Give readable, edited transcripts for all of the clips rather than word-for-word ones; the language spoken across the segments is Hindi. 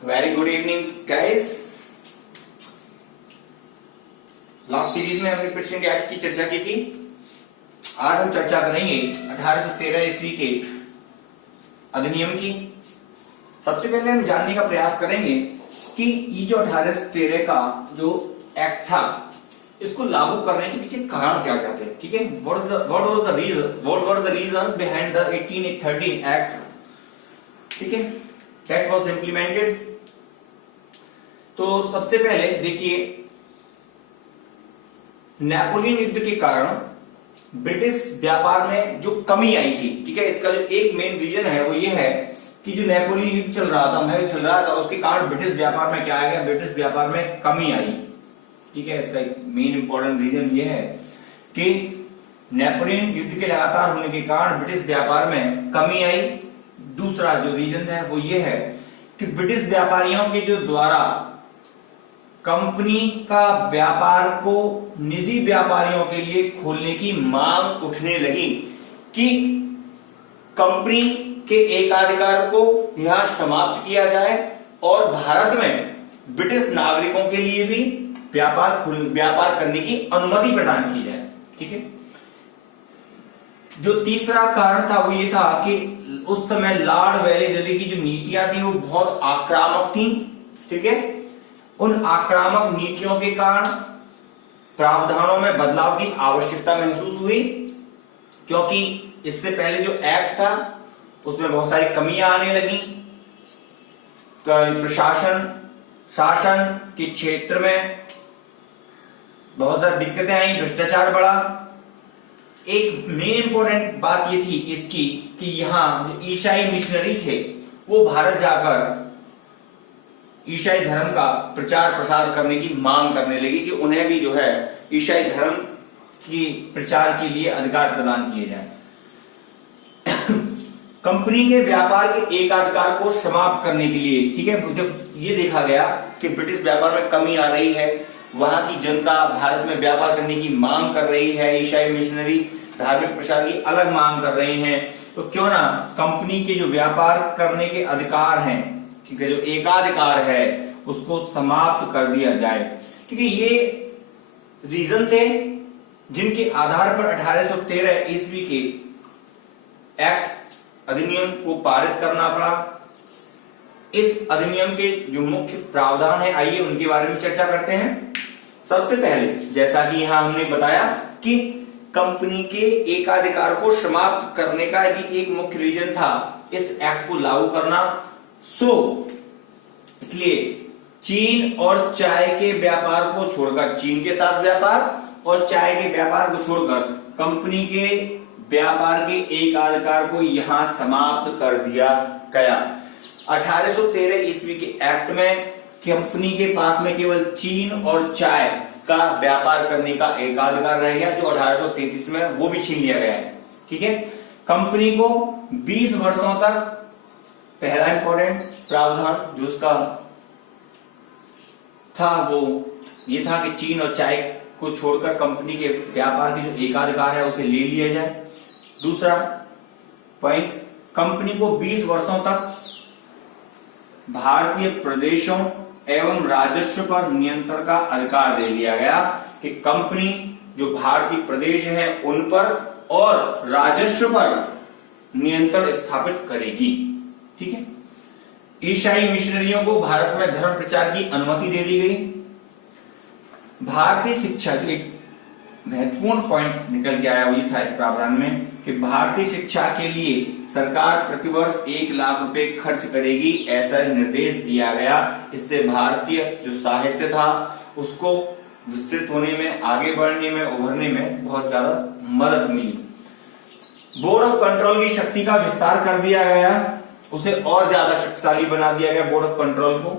Very good evening guys. Last series में हमने प्रेसिडेंट एक्ट की चर्चा की थी। आज हम चर्चा करेंगे 1813 ईस्वी के अधिनियम की। सबसे पहले हम जानने का प्रयास करेंगे कि ये जो 1813 का जो एक्ट था, इसको लागू करने के पीछे कारण क्या क्या थे। ठीक है, what were the reasons behind the 1813 act? ठीक है, that was implemented। तो सबसे पहले देखिए, नेपोलियन युद्ध के कारण ब्रिटिश व्यापार में जो कमी आई थी। ठीक है, इसका जो एक मेन रीजन है वो ये है कि जो नेपोलियन युद्ध चल रहा था, महयुद्ध चल रहा था, उसके कारण ब्रिटिश व्यापार में क्या आ गया, ब्रिटिश व्यापार में कमी आई। ठीक है, इसका एक मेन इंपॉर्टेंट रीजन ये है कि नेपोलियन युद्ध के लगातार होने के कारण ब्रिटिश व्यापार में कमी आई। दूसरा जो रीजन है वो ये है कि ब्रिटिश व्यापारियों के जो द्वारा कंपनी का व्यापार को निजी व्यापारियों के लिए खोलने की मांग उठने लगी कि कंपनी के एकाधिकार को यहां समाप्त किया जाए और भारत में ब्रिटिश नागरिकों के लिए भी व्यापार करने की अनुमति प्रदान की जाए। ठीक है, जो तीसरा कारण था वो ये था कि उस समय लॉर्ड वेलेस्ली की जो नीतियां थी वो बहुत आक्रामक थी। ठीक है, उन आक्रामक नीतियों के कारण प्रावधानों में बदलाव की आवश्यकता महसूस हुई, क्योंकि इससे पहले जो एक्ट था उसमें बहुत सारी कमियां आने लगी। शासन के क्षेत्र में बहुत सारी दिक्कतें आई, भ्रष्टाचार बढ़ा। एक मेन इंपॉर्टेंट बात ये थी इसकी कि यहाँ जो ईसाई मिशनरी थे वो भारत जाकर ईसाई धर्म का प्रचार प्रसार करने की मांग करने लगी कि उन्हें भी जो है ईसाई धर्म की प्रचार के लिए अधिकार प्रदान किए जाए। कंपनी के व्यापार के एकाधिकार को समाप्त करने के लिए, ठीक है, जब ये देखा गया कि ब्रिटिश व्यापार में कमी आ रही है, वहां की जनता भारत में व्यापार करने की मांग कर रही है, ईसाई मिशनरी धार्मिक प्रचार की अलग मांग कर रहे हैं, तो क्यों ना कंपनी के जो व्यापार करने के अधिकार हैं, ठीक है, जो एकाधिकार है उसको समाप्त कर दिया जाए। ठीक है, ये रीजन थे जिनके आधार पर 1813 ईस्वी के एक्ट अधिनियम को पारित करना पड़ा। इस अधिनियम के जो मुख्य प्रावधान है, आइए उनके बारे में चर्चा करते हैं। सबसे पहले जैसा कि यहां हमने बताया कि कंपनी के एकाधिकार को समाप्त करने का भी एक मुख्य रीजन था इस एक्ट को लागू करना। इसलिए चीन और चाय के व्यापार को छोड़कर, चीन के साथ व्यापार और चाय के व्यापार को छोड़कर कंपनी के व्यापार के एकाधिकार को यहां समाप्त कर दिया गया। 1813 ईस्वी के एक्ट में कंपनी के पास में केवल चीन और चाय का व्यापार करने का एकाधिकार रह गया, जो 1833 में वो भी छीन लिया गया है। ठीक है, कंपनी को 20 वर्षों तक, पहला इंपॉर्टेंट प्रावधान जो उसका था वो ये था कि चीन और चाय को छोड़कर कंपनी के व्यापार के जो एकाधिकार है उसे ले लिया जाए। दूसरा पॉइंट, कंपनी को 20 वर्षों तक भारतीय प्रदेशों एवं राजस्व पर नियंत्रण का अधिकार दे दिया गया कि कंपनी जो भारतीय प्रदेश है उन पर और राजस्व पर नियंत्रण स्थापित करेगी। ठीक है, ईसाई मिशनरियों को भारत में धर्म प्रचार की अनुमति दे दी गई। भारतीय शिक्षा, जो एक महत्वपूर्ण पॉइंट निकल के आया वो ये था इस प्रावधान में कि भारतीय शिक्षा के लिए सरकार प्रतिवर्ष 1 लाख रुपए खर्च करेगी, ऐसा निर्देश दिया गया। इससे भारतीय जो साहित्य था उसको विस्तृत होने में, आगे बढ़ने में, उभरने में बहुत ज्यादा मदद मिली। बोर्ड ऑफ कंट्रोल की शक्ति का विस्तार कर दिया गया, उसे और ज्यादा शक्तिशाली बना दिया गया बोर्ड ऑफ कंट्रोल को।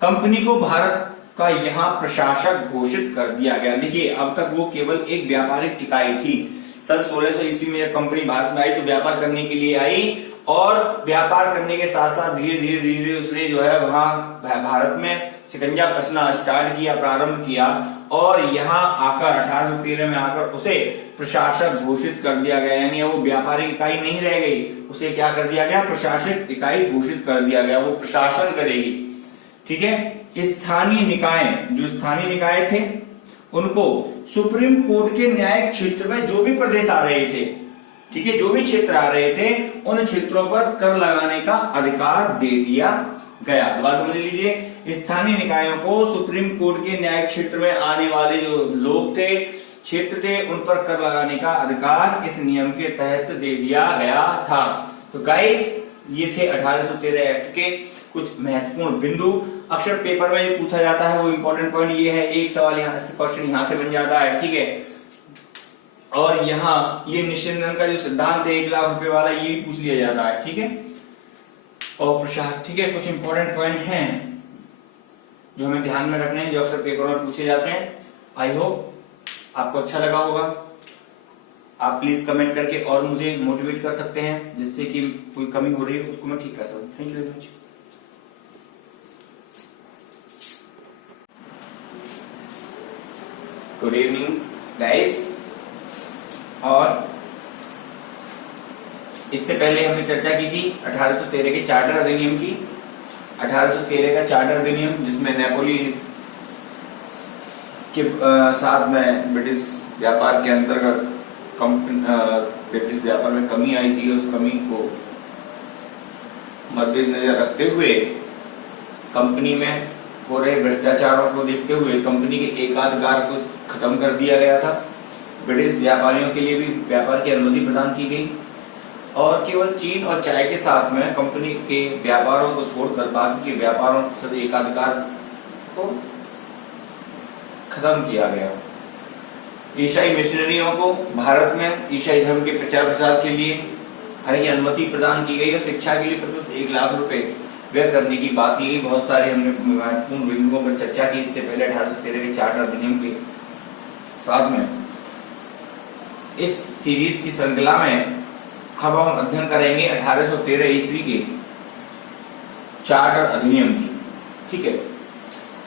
कंपनी को भारत का यहां प्रशासक घोषित कर दिया गया। देखिए, अब तक वो केवल एक व्यापारिक इकाई थी। सन 1600 ईस्वी में जब कंपनी भारत में आई तो व्यापार करने के लिए आई और व्यापार करने के साथ साथ धीरे धीरे उसने जो है वहां भारत में शिकंजा कसना स्टार्ट किया, प्रारंभ किया और यहाँ आकर 1813 में आकर उसे प्रशासक घोषित कर दिया गया, यानी वो व्यापारिक इकाई नहीं रह गई, उसे क्या कर दिया गया, प्रशासक इकाई घोषित कर दिया गया, वो प्रशासन करेगी। ठीक है। स्थानीय निकाय, जो स्थानीय निकाय थे उनको सुप्रीम कोर्ट के न्यायिक क्षेत्र में जो भी प्रदेश आ रहे थे, ठीक है, जो भी क्षेत्र आ रहे थे उन क्षेत्रों पर कर लगाने का अधिकार दे दिया गया। दोबारा समझ लीजिए, स्थानीय निकायों को सुप्रीम कोर्ट के न्यायिक क्षेत्र में आने वाले जो लोग थे, क्षेत्र थे, उन पर कर लगाने का अधिकार इस नियम के तहत दे दिया गया था। तो गाइस, ये थे 1813 एक्ट के कुछ महत्वपूर्ण बिंदु। अक्सर पेपर में जो पूछा जाता है वो इंपॉर्टेंट पॉइंट ये है, एक सवाल यहाँ से, क्वेश्चन यहाँ से बन जाता है। ठीक है। और यहाँ ये निश्चिंतन का जो सिद्धांत है 1 लाख रुपए वाला, ये भी पूछ लिया जाता है। ठीक है। और प्रशासन, ठीक है, कुछ इंपॉर्टेंट पॉइंट हैं जो हमें ध्यान में रखने हैं, जो अक्सर पेपर में पूछे जाते हैं। आई होप आपको अच्छा लगा होगा। आप प्लीज कमेंट करके और मुझे मोटिवेट कर सकते हैं, जिससे कि कोई कमी हो रही है उसको मैं ठीक कर सकूं। Thank you very much. Good evening guys. और इससे पहले हमने चर्चा की थी 1813 के चार्टर अधिनियम की। 1813 का चार्टर अधिनियम, जिसमें नेपोलियन के साथ में ब्रिटिश व्यापार के अंतर्गत ब्रिटिश व्यापार में कमी आई थी, उस कमी को मद्देनजर रखते हुए, कंपनी में हो रहे भ्रष्टाचारों को देखते हुए कंपनी के एकाधिकार को खत्म कर दिया गया था। ब्रिटिश व्यापारियों के लिए भी व्यापार की अनुमति प्रदान की गई और केवल चीन और चाय के साथ में कंपनी के व्यापारों को छोड़कर बाकी के व्यापारों से एकाधिकार को खत्म किया गया। ईसाई मिशनरियों को भारत में ईसाई धर्म के प्रचार प्रसार के लिए की अनुमति प्रदान की गई और शिक्षा के लिए प्रतिवर्ष 1 लाख रुपए व्यय करने की बात की गई। बहुत सारे हमने महत्वपूर्ण बिंदुओं पर चर्चा की इससे पहले 1813 के चार्टर अधिनियम के साथ में। इस सीरीज की श्रृंखला में हम अध्ययन करेंगे 1813 ईस्वी के चार्टर अधिनियम की। ठीक है।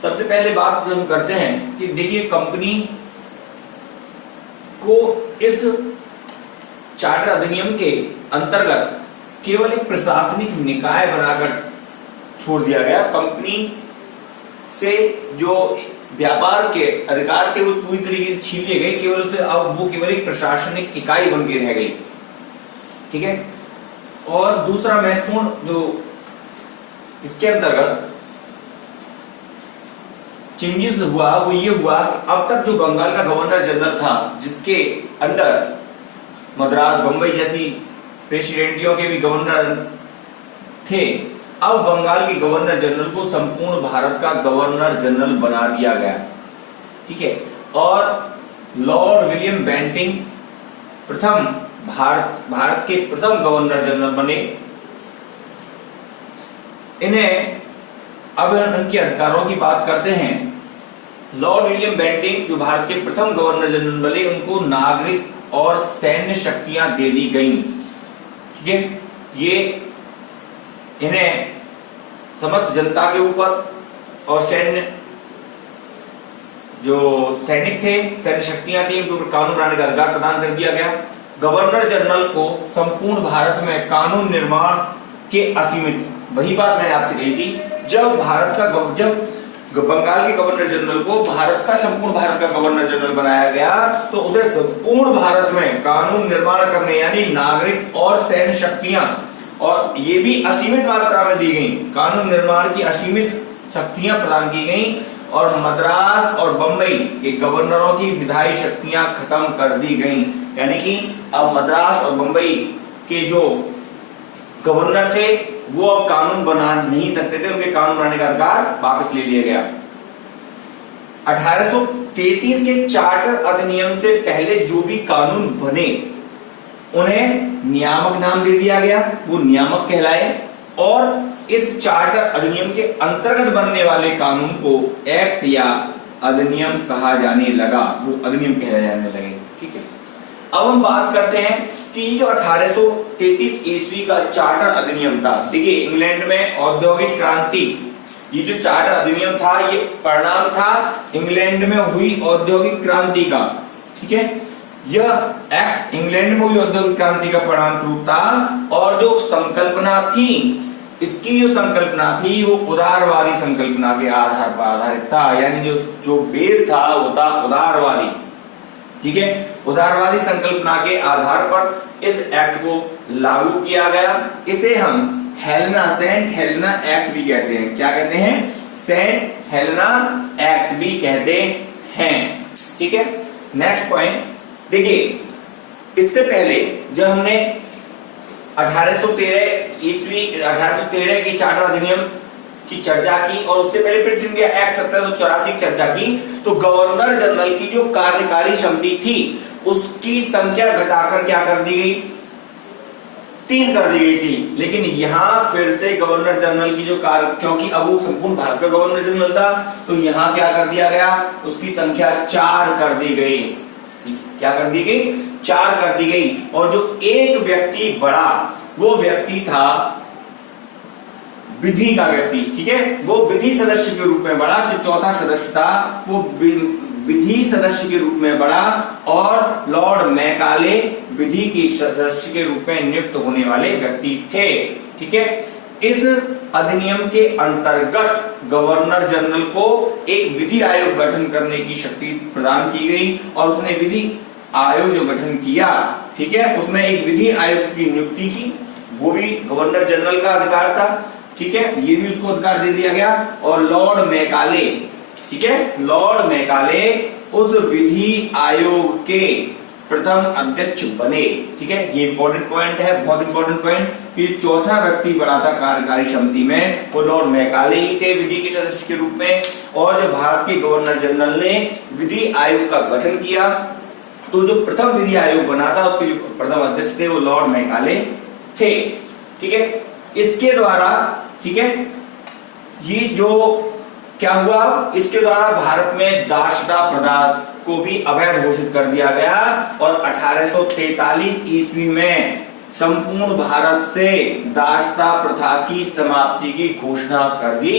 सबसे पहले बात हम करते हैं कि देखिए, कंपनी को इस चार्टर अधिनियम के अंतर्गत केवल एक प्रशासनिक निकाय बनाकर छोड़ दिया गया। कंपनी से जो व्यापार के अधिकार थे वो पूरी तरीके से छीन लिए गए, केवल उससे अब वो केवल एक प्रशासनिक इकाई बन के रह गई। ठीक है। और दूसरा महत्वपूर्ण जो इसके अंतर्गत चेंजेस हुआ वो ये हुआ कि अब तक जो बंगाल का गवर्नर जनरल था, जिसके अंदर मद्रास, बंबई जैसी प्रेसिडेंटियों के भी गवर्नर थे, अब बंगाल के गवर्नर जनरल को संपूर्ण भारत का गवर्नर जनरल बना दिया गया। ठीक है। और लॉर्ड विलियम बेंटिंग प्रथम भारत के प्रथम गवर्नर जनरल बने। इन्हें अब उनके अधिकारों की बात करते हैं। लॉर्ड विलियम बेंटिंग जो भारत के प्रथम गवर्नर जनरल बने, उनको नागरिक और सैन्य शक्तियां दे दी गई। ठीक है। ये इन्हें समस्त जनता के ऊपर और सैन्य जो सैनिक थे, सैन्य शक्तियां थी, उनके ऊपर कानून बनाने का अधिकार प्रदान कर दिया गया। गवर्नर जनरल को संपूर्ण भारत में कानून निर्माण के असीमित, वही बात मैंने आपसे कही थी, जब बंगाल के गवर्नर जनरल को संपूर्ण भारत का गवर्नर जनरल बनाया गया, तो उसे संपूर्ण भारत में कानून निर्माण करने, यानी नागरिक और सैन्य शक्तियां, और ये भी असीमित मात्रा में दी गई। कानून निर्माण की असीमित शक्तियां प्रदान की गई और मद्रास और बंबई के गवर्नरों की विधायी शक्तियां खत्म कर दी गई। यानी कि अब मद्रास और बंबई के जो गवर्नर थे वो अब कानून बना नहीं सकते थे, उनके कानून बनाने का अधिकार वापस ले लिया गया। 1833 के चार्टर अधिनियम से पहले जो भी कानून बने उन्हें नियामक नाम दे दिया गया, वो नियामक कहलाए। और इस चार्टर अधिनियम के अंतर्गत बनने वाले कानून को एक्ट या अधिनियम कहा जाने लगा, वो अधिनियम कहे जाने लगे। ठीक है। अब हम बात करते हैं कि जो 1833 ईस्वी का चार्टर अधिनियम था, देखिए इंग्लैंड में औद्योगिक क्रांति, ये जो चार्टर अधिनियम था ये परिणाम था इंग्लैंड में हुई औद्योगिक क्रांति का। ठीक है। यह एक्ट इंग्लैंड में हुई औद्योगिक क्रांति का परिणाम स्वरूप था और जो संकल्पना थी, इसकी जो संकल्पना थी वो उदारवादी संकल्पना के आधार पर आधारित था, यानी जो बेस था वो था उदारवादी। ठीक है, उदारवादी संकल्पना के आधार पर इस एक्ट को लागू किया गया। इसे हम सेंट हेलेना एक्ट भी कहते हैं। क्या कहते हैं? सेंट हेलेना एक्ट भी कहते हैं। ठीक है, नेक्स्ट पॉइंट देखिए, इससे पहले जब हमने 1813 की चार्टर अधिनियम की चर्चा की और उससे पहले ब्रिटिश इंडिया एक्ट 1784 की चर्चा की, तो गवर्नर जनरल की जो कार्यकारी समिति थी उसकी संख्या घटाकर क्या कर दी गई? 3 कर दी गई थी। लेकिन यहां फिर से गवर्नर जनरल की जो क्योंकि अब वो संपूर्ण भारत का गवर्नर जनरल था, तो यहां क्या कर दिया गया? उसकी संख्या 4 कर दी गई। क्या कर दी गई? 4 कर दी गई। और जो एक व्यक्ति बढ़ा वो व्यक्ति था विधि का व्यक्ति। ठीक है, वो विधि सदस्य के रूप में बढ़ा। जो चौथा सदस्य था वो विधि सदस्य के रूप में बढ़ा और लॉर्ड मैकाले विधि की सदस्य के रूप में नियुक्त होने वाले व्यक्ति थे। ठीक है, इस अधिनियम के अंतर्गत गवर्नर जनरल को एक विधि आयोग गठन करने की शक्ति प्रदान की गई और उसने विधि आयोग जो गठन किया, ठीक है, उसमें एक विधि आयुक्त की नियुक्ति की, वो भी गवर्नर जनरल का अधिकार था। ठीक है, ये भी उसको अधिकार दे दिया गया। और लॉर्ड मैकाले, ठीक है, लॉर्ड मैकाले उस विधि आयोग के प्रथम अध्यक्ष बने। ठीक है, ये इंपॉर्टेंट पॉइंट है, बहुत इंपॉर्टेंट पॉइंट, कि चौथा व्यक्ति बड़ा था कार्यकारी समिति में वो लॉर्ड मैकाले ही थे विधि के सदस्य के रूप में। और जब भारत के गवर्नर जनरल ने विधि आयोग का गठन किया तो जो प्रथम विधि आयोग बना था उसके जो प्रथम अध्यक्ष थे वो लॉर्ड मैकाले थे। ठीक है, इसके द्वारा, ठीक है, ये जो क्या हुआ, इसके द्वारा भारत में दासता प्रथा को भी अवैध घोषित कर दिया गया और 1843 ईस्वी में संपूर्ण भारत से दासता प्रथा की समाप्ति की घोषणा कर दी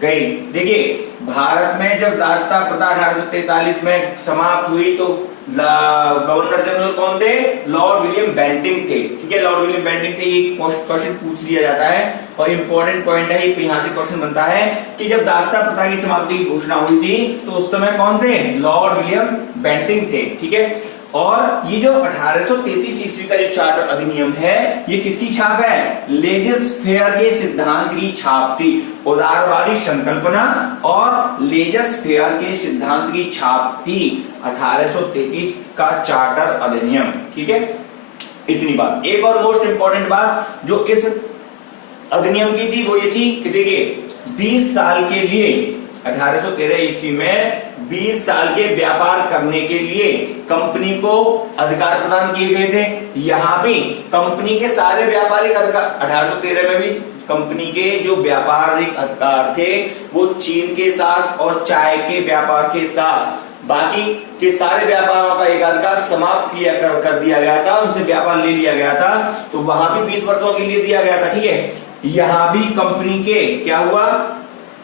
गई। देखिए, भारत में जब दासता प्रथा 1843 में समाप्त हुई तो गवर्नर जनरल कौन थे? लॉर्ड विलियम बेंटिंग थे। ठीक है, लॉर्ड विलियम बेंटिंग थे। ये क्वेश्चन पूछ लिया जाता है और इंपॉर्टेंट पॉइंट है, यहाँ से क्वेश्चन बनता है कि जब दासता प्रथा की समाप्ति की घोषणा हुई थी तो उस समय कौन थे? लॉर्ड विलियम बेंटिंग थे। ठीक है, और ये जो 1833 ईस्वी का जो चार्टर अधिनियम है ये किसकी छाप है? लेजिस फेयर के सिद्धांत की छाप थी। उदारवादी संकल्पना और लेजिस फेयर के सिद्धांत की छाप थी 1833 का चार्टर अधिनियम। ठीक है, इतनी बात। एक और मोस्ट इंपॉर्टेंट बात जो इस अधिनियम की थी वो ये थी कि देखिए 20 साल के लिए 1813 ईस्वी में 20 साल के व्यापार करने के लिए कंपनी को अधिकार प्रदान किए गए थे। यहां भी कंपनी के सारे व्यापारिक अधिकार 1813 में भी कंपनी के जो व्यापारिक अधिकार थे वो चीन के साथ और चाय के व्यापार के साथ बाकी के सारे व्यापारों का एक अधिकार समाप्त किया कर दिया गया था, उनसे व्यापार ले लिया गया था। तो वहां भी 20 वर्षों के लिए दिया गया था। ठीक है, यहां भी कंपनी के क्या हुआ,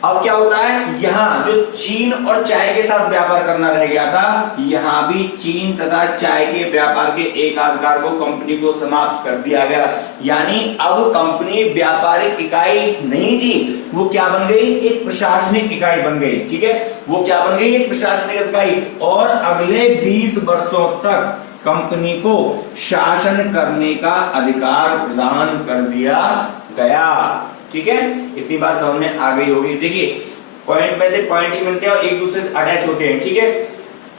अब क्या होता है, यहां जो चीन और चाय के साथ व्यापार करना रह गया था, यहां भी चीन तथा चाय के व्यापार के एक अधिकार को कंपनी को समाप्त कर दिया गया। यानी अब कंपनी व्यापारिक इकाई नहीं थी, वो क्या बन गई? एक प्रशासनिक इकाई बन गई। ठीक है, वो क्या बन गई? एक प्रशासनिक इकाई। और अगले 20 वर्षों तक कंपनी को शासन करने का अधिकार प्रदान कर दिया गया। ठीक है, इतनी बात समझ में आ गई होगी। देखिए, पॉइंट में से पॉइंट ही बनते हैं और एक दूसरे से अटैच होते हैं। ठीक है,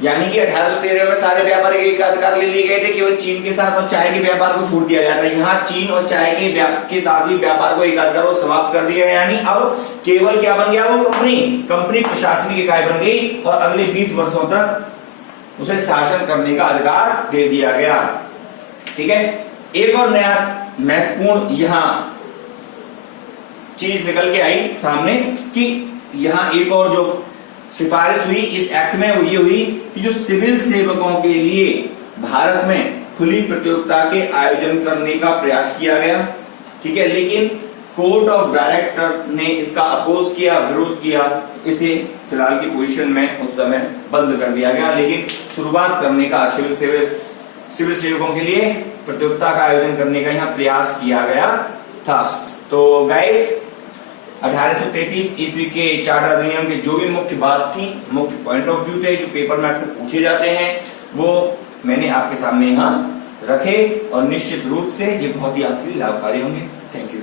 यानी कि 1813 में सारे व्यापार के अधिकार ले लिए गए थे, केवल चीन के साथ और चाय के व्यापार को छोड़ दिया गया था। यहाँ चीन और चाय के साथ भी व्यापार को एक अधिकार को समाप्त कर दिया, यानी अब केवल क्या बन गया? वो कंपनी प्रशासनिक इकाई बन गई और अगले 20 वर्षों तक उसे शासन करने का अधिकार दे दिया गया। ठीक है, एक और नया महत्वपूर्ण यहाँ चीज निकल के आई सामने कि यहाँ एक और जो सिफारिश हुई इस एक्ट में वो ये हुई कि जो सिविल सेवकों के लिए भारत में खुली प्रतियोगिता के आयोजन करने का प्रयास किया गया। ठीक है, लेकिन कोर्ट ऑफ डायरेक्टर ने इसका अपोज किया, विरोध किया, इसे फिलहाल की पोजीशन में उस समय बंद कर दिया गया। लेकिन शुरुआत करने का सिविल सिविल सेवकों के लिए प्रतियोगिता का आयोजन करने का यहाँ प्रयास किया गया था। तो गाइस 1833 ईस्वी के चार्टर अधिनियम के जो भी मुख्य बात थी, मुख्य पॉइंट ऑफ व्यू थे जो पेपर में अक्सर पूछे जाते हैं, वो मैंने आपके सामने यहाँ रखे और निश्चित रूप से ये बहुत ही आपके लिए लाभकारी होंगे। Thank you.